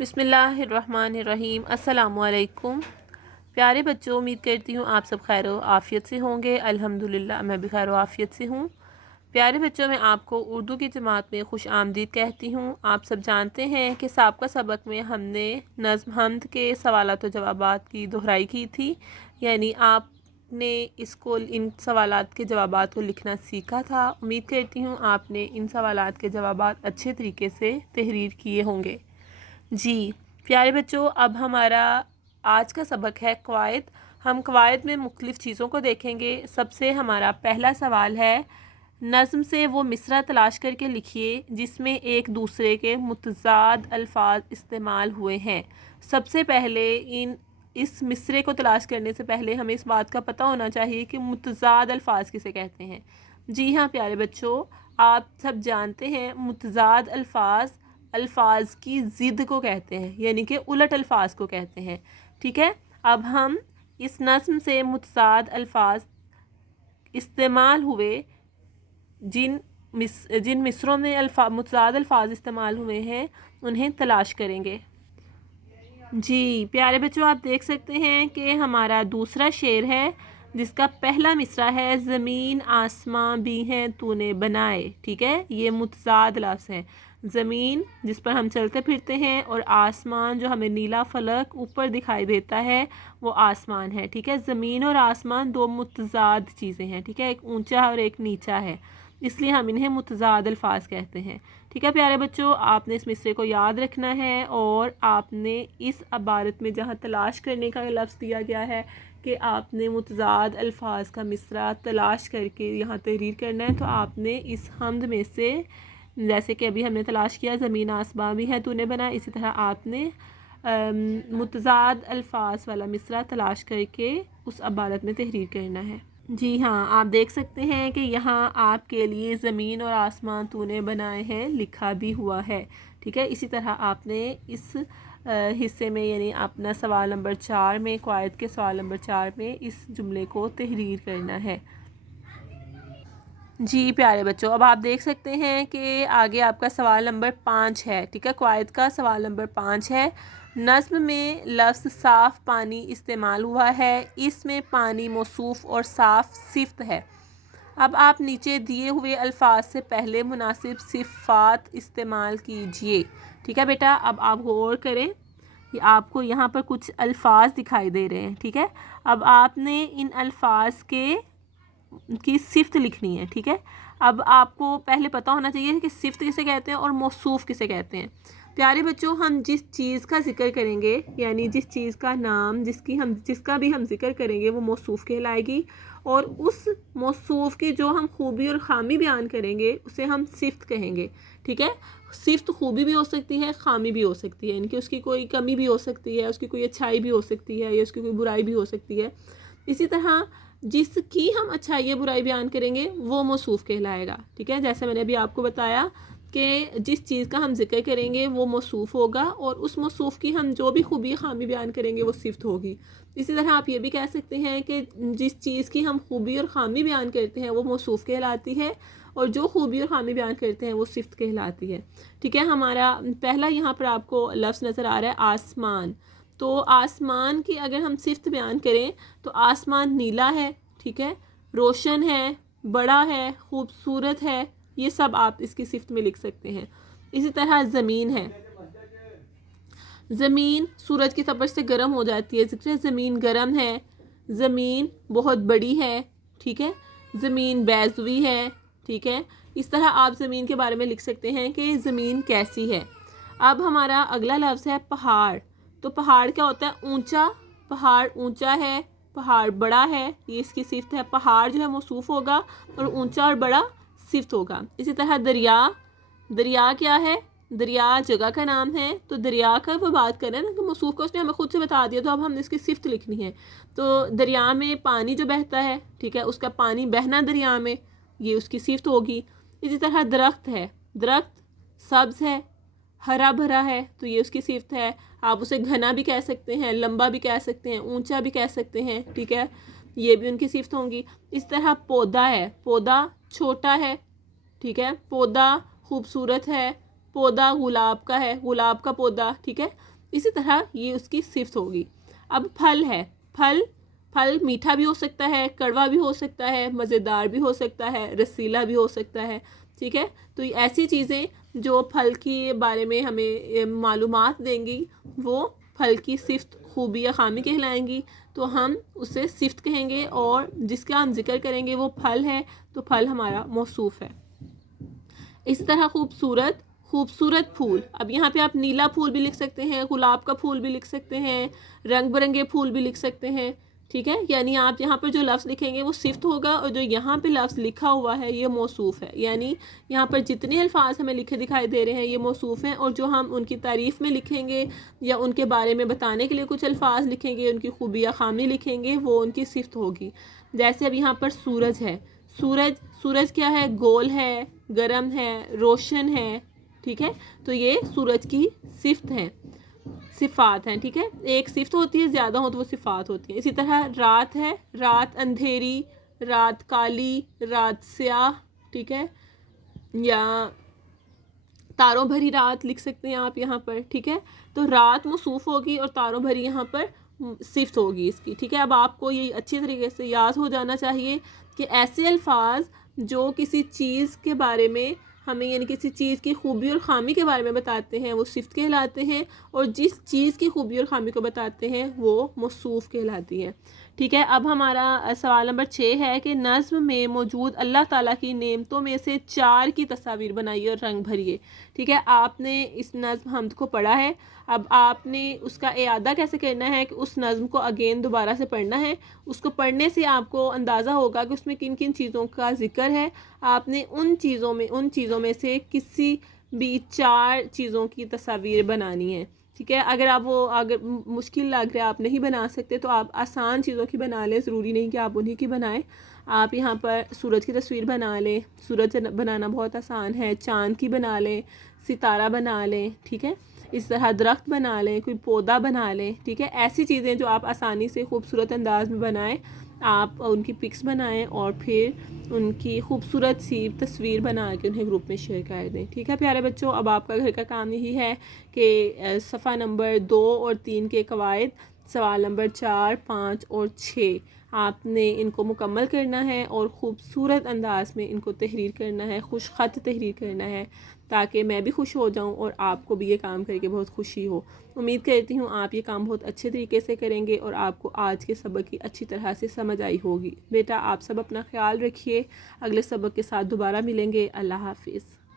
بسم اللہ الرحمن الرحیم۔ السلام علیکم پیارے بچوں، امید کرتی ہوں آپ سب خیر و عافیت سے ہوں گے۔ الحمدللہ میں بھی خیر و عافیت سے ہوں۔ پیارے بچوں، میں آپ کو اردو کی جماعت میں خوش آمدید کہتی ہوں۔ آپ سب جانتے ہیں کہ سابقہ سبق میں ہم نے نظم حمد کے سوالات و جوابات کی دہرائی کی تھی، یعنی آپ نے ان سوالات کے جوابات کو لکھنا سیکھا تھا۔ امید کرتی ہوں آپ نے ان سوالات کے جوابات اچھے طریقے سے تحریر کیے ہوں گے۔ جی پیارے بچوں، اب ہمارا آج کا سبق ہے قواعد۔ ہم قواعد میں مختلف چیزوں کو دیکھیں گے۔ سب سے ہمارا پہلا سوال ہے، نظم سے وہ مصرع تلاش کر کے لکھیے جس میں ایک دوسرے کے متضاد الفاظ استعمال ہوئے ہیں۔ سب سے پہلے اس مصرعے کو تلاش کرنے سے پہلے ہمیں اس بات کا پتہ ہونا چاہیے کہ متضاد الفاظ کسے کہتے ہیں۔ جی ہاں پیارے بچوں، آپ سب جانتے ہیں متضاد الفاظ کی ضد کو کہتے ہیں، یعنی کہ الٹ الفاظ کو کہتے ہیں۔ ٹھیک ہے، اب ہم اس نظم سے متضاد الفاظ استعمال ہوئے جن مصروں میں متضاد الفاظ استعمال ہوئے ہیں انہیں تلاش کریں گے۔ جی پیارے بچوں، آپ دیکھ سکتے ہیں کہ ہمارا دوسرا شعر ہے جس کا پہلا مصرع ہے، زمین آسماں بھی ہیں تو نے بنائے۔ ٹھیک ہے، یہ متضاد لفظ ہے۔ زمین جس پر ہم چلتے پھرتے ہیں اور آسمان جو ہمیں نیلا فلک اوپر دکھائی دیتا ہے وہ آسمان ہے۔ ٹھیک ہے، زمین اور آسمان دو متضاد چیزیں ہیں۔ ٹھیک ہے، ایک اونچا اور ایک نیچا ہے، اس لیے ہم انہیں متضاد الفاظ کہتے ہیں۔ ٹھیک ہے پیارے بچوں، آپ نے اس مصرعے کو یاد رکھنا ہے اور آپ نے اس عبارت میں جہاں تلاش کرنے کا لفظ دیا گیا ہے کہ آپ نے متضاد الفاظ کا مصرع تلاش کر کے یہاں تحریر کرنا ہے، تو آپ نے اس حمد میں سے، جیسے کہ ابھی ہم نے تلاش کیا زمین آسمان بھی ہے تو نے بنا، اسی طرح آپ نے متضاد الفاظ والا مصرع تلاش کر کے اس عبارت میں تحریر کرنا ہے۔ جی ہاں، آپ دیکھ سکتے ہیں کہ یہاں آپ کے لیے زمین اور آسمان تو نے بنائے ہیں لکھا بھی ہوا ہے۔ ٹھیک ہے، اسی طرح آپ نے اس حصے میں، یعنی اپنا سوال نمبر 4 میں، قواعد کے سوال نمبر 4 میں اس جملے کو تحریر کرنا ہے۔ جی پیارے بچوں، اب آپ دیکھ سکتے ہیں کہ آگے آپ کا سوال نمبر 5 ہے۔ ٹھیک ہے، قواعد کا سوال نمبر 5 ہے، نظم میں لفظ صاف پانی استعمال ہوا ہے، اس میں پانی موصوف اور صاف صفت ہے۔ اب آپ نیچے دیے ہوئے الفاظ سے پہلے مناسب صفات استعمال کیجئے۔ ٹھیک ہے بیٹا، اب آپ غور کریں، آپ کو یہاں پر کچھ الفاظ دکھائی دے رہے ہیں۔ ٹھیک ہے، اب آپ نے ان الفاظ کی صفت لکھنی ہے۔ ٹھیک ہے، اب آپ کو پہلے پتہ ہونا چاہیے کہ صفت کسے کہتے ہیں اور موصوف کسے کہتے ہیں۔ پیارے بچوں، ہم جس چیز کا ذکر کریں گے، یعنی جس چیز کا نام جس کا بھی ہم ذکر کریں گے وہ موصوف کہلائے گی، اور اس موصوف کی جو ہم خوبی اور خامی بیان کریں گے اسے ہم صفت کہیں گے۔ ٹھیک ہے، صفت خوبی بھی ہو سکتی ہے، خامی بھی ہو سکتی ہے، یعنی کہ اس کی کوئی کمی بھی ہو سکتی ہے، اس کی کوئی اچھائی بھی ہو سکتی ہے، یا اس کی کوئی برائی بھی ہو سکتی ہے۔ اسی طرح جس کی ہم اچھائی یا برائی بیان کریں گے وہ موصوف کہلائے گا۔ ٹھیک ہے، جیسے میں نے ابھی آپ کو بتایا کہ جس چیز کا ہم ذکر کریں گے وہ موصوف ہوگا، اور اس موصوف کی ہم جو بھی خوبی خامی بیان کریں گے وہ صفت ہوگی۔ اسی طرح آپ یہ بھی کہہ سکتے ہیں کہ جس چیز کی ہم خوبی اور خامی بیان کرتے ہیں وہ موصوف کہلاتی ہے، اور جو خوبی اور خامی بیان کرتے ہیں وہ صفت کہلاتی ہے۔ ٹھیک ہے، ہمارا پہلا یہاں پر آپ کو لفظ نظر آ رہا ہے آسمان۔ تو آسمان کی اگر ہم صفت بیان کریں تو آسمان نیلا ہے، ٹھیک ہے، روشن ہے، بڑا ہے، خوبصورت ہے، یہ سب آپ اس کی صفت میں لکھ سکتے ہیں۔ اسی طرح زمین ہے، زمین سورج کی تپش سے گرم ہو جاتی ہے، ذکر زمین گرم ہے، زمین بہت بڑی ہے، ٹھیک ہے، زمین بیضوی ہے۔ ٹھیک ہے، اس طرح آپ زمین کے بارے میں لکھ سکتے ہیں کہ زمین کیسی ہے۔ اب ہمارا اگلا لفظ ہے پہاڑ۔ تو پہاڑ کیا ہوتا ہے؟ اونچا، پہاڑ اونچا ہے، پہاڑ بڑا ہے، یہ اس کی صفت ہے۔ پہاڑ جو ہے موصوف ہوگا اور اونچا اور بڑا صفت ہوگا۔ اسی طرح دریا، دریا کیا ہے؟ دریا جگہ کا نام ہے، تو دریا کا وہ بات کریں نا کہ موصوف کو اس نے ہمیں خود سے بتا دیا، تو اب ہم نے اس کی صفت لکھنی ہے۔ تو دریا میں پانی جو بہتا ہے، ٹھیک ہے، اس کا پانی بہنا دریا میں، یہ اس کی صفت ہوگی۔ اسی طرح درخت ہے، درخت سبز ہے، ہرا بھرا ہے، تو یہ اس کی صفت ہے۔ آپ اسے گھنا بھی کہہ سکتے ہیں، لمبا بھی کہہ سکتے ہیں، اونچا بھی کہہ سکتے ہیں، ٹھیک ہے، یہ بھی ان کی صفت ہوں گی۔ اس طرح پودا ہے، پودا چھوٹا ہے، ٹھیک ہے، پودا خوبصورت ہے، پودا گلاب کا ہے، گلاب کا پودا، ٹھیک ہے، اسی طرح یہ اس کی صفت ہوگی۔ اب پھل ہے، پھل میٹھا بھی ہو سکتا ہے، کڑوا بھی ہو سکتا ہے، مزیدار بھی ہو سکتا ہے، رسیلا بھی ہو سکتا ہے، ٹھیک ہے۔ تو ایسی چیزیں جو پھل کے بارے میں ہمیں معلومات دیں گی وہ پھل کی صفت، خوبی یا خامی کہلائیں گی، تو ہم اسے صفت کہیں گے، اور جس کا ہم ذکر کریں گے وہ پھل ہے تو پھل ہمارا موصوف ہے۔ اس طرح خوبصورت پھول، اب یہاں پہ آپ نیلا پھول بھی لکھ سکتے ہیں، گلاب کا پھول بھی لکھ سکتے ہیں، رنگ برنگے پھول بھی لکھ سکتے ہیں، ٹھیک ہے۔ یعنی آپ یہاں پر جو لفظ لکھیں گے وہ صفت ہوگا، اور جو یہاں پہ لفظ لکھا ہوا ہے یہ موصوف ہے، یعنی یہاں پر جتنے الفاظ ہمیں لکھے دکھائی دے رہے ہیں یہ موصوف ہیں، اور جو ہم ان کی تعریف میں لکھیں گے یا ان کے بارے میں بتانے کے لیے کچھ الفاظ لکھیں گے، ان کی خوبی یا خامی لکھیں گے، وہ ان کی صفت ہوگی۔ جیسے اب یہاں پر سورج ہے، سورج کیا ہے؟ گول ہے، گرم ہے، روشن ہے، ٹھیک ہے۔ تو یہ سورج کی صفت ہیں، صفات ہیں، ٹھیک ہے۔ ایک صفت ہوتی ہے، زیادہ ہو تو وہ صفات ہوتی ہیں۔ اسی طرح رات ہے، رات اندھیری، رات کالی، رات سیاہ، ٹھیک ہے، یا تاروں بھری رات لکھ سکتے ہیں آپ یہاں پر، ٹھیک ہے۔ تو رات موصوف ہوگی اور تاروں بھری یہاں پر صفت ہوگی اس کی، ٹھیک ہے۔ اب آپ کو یہ اچھی طریقے سے یاد ہو جانا چاہیے کہ ایسے الفاظ جو کسی چیز کے بارے میں ہمیں، یعنی کسی چیز کی خوبی اور خامی کے بارے میں بتاتے ہیں وہ صفت کہلاتے ہیں، اور جس چیز کی خوبی اور خامی کو بتاتے ہیں وہ موصوف کہلاتی ہیں، ٹھیک ہے۔ اب ہمارا سوال نمبر 6 ہے کہ نظم میں موجود اللہ تعالیٰ کی نعمتوں میں سے 4 کی تصاویر بنائیے اور رنگ بھریے، ٹھیک ہے۔ آپ نے اس نظم حمد کو پڑھا ہے، اب آپ نے اس کا اعادہ کیسے کرنا ہے کہ اس نظم کو دوبارہ سے پڑھنا ہے۔ اس کو پڑھنے سے آپ کو اندازہ ہوگا کہ اس میں کن کن چیزوں کا ذکر ہے۔ آپ نے ان چیزوں میں سے کسی بھی 4 چیزوں کی تصاویر بنانی ہے، ٹھیک ہے۔ اگر مشکل لگ رہا ہے، آپ نہیں بنا سکتے، تو آپ آسان چیزوں کی بنا لیں، ضروری نہیں کہ آپ انہی کی بنائیں۔ آپ یہاں پر سورج کی تصویر بنا لیں، سورج بنانا بہت آسان ہے، چاند کی بنا لیں، ستارہ بنا لیں، ٹھیک ہے۔ اس طرح درخت بنا لیں، کوئی پودا بنا لیں، ٹھیک ہے۔ ایسی چیزیں جو آپ آسانی سے خوبصورت انداز میں بنائیں، آپ ان کی پکس بنائیں اور پھر ان کی خوبصورت سی تصویر بنا کے انہیں گروپ میں شیئر کر دیں، ٹھیک ہے پیارے بچوں۔ اب آپ کا گھر کا کام یہی ہے کہ صفحہ نمبر 2 اور 3 کے قواعد، سوال نمبر 4، 5 اور 6 آپ نے ان کو مکمل کرنا ہے اور خوبصورت انداز میں ان کو تحریر کرنا ہے، خوش خط تحریر کرنا ہے، تاکہ میں بھی خوش ہو جاؤں اور آپ کو بھی یہ کام کر کے بہت خوشی ہو۔ امید کرتی ہوں آپ یہ کام بہت اچھے طریقے سے کریں گے اور آپ کو آج کے سبق کی اچھی طرح سے سمجھ آئی ہوگی۔ بیٹا آپ سب اپنا خیال رکھیے، اگلے سبق کے ساتھ دوبارہ ملیں گے۔ اللہ حافظ۔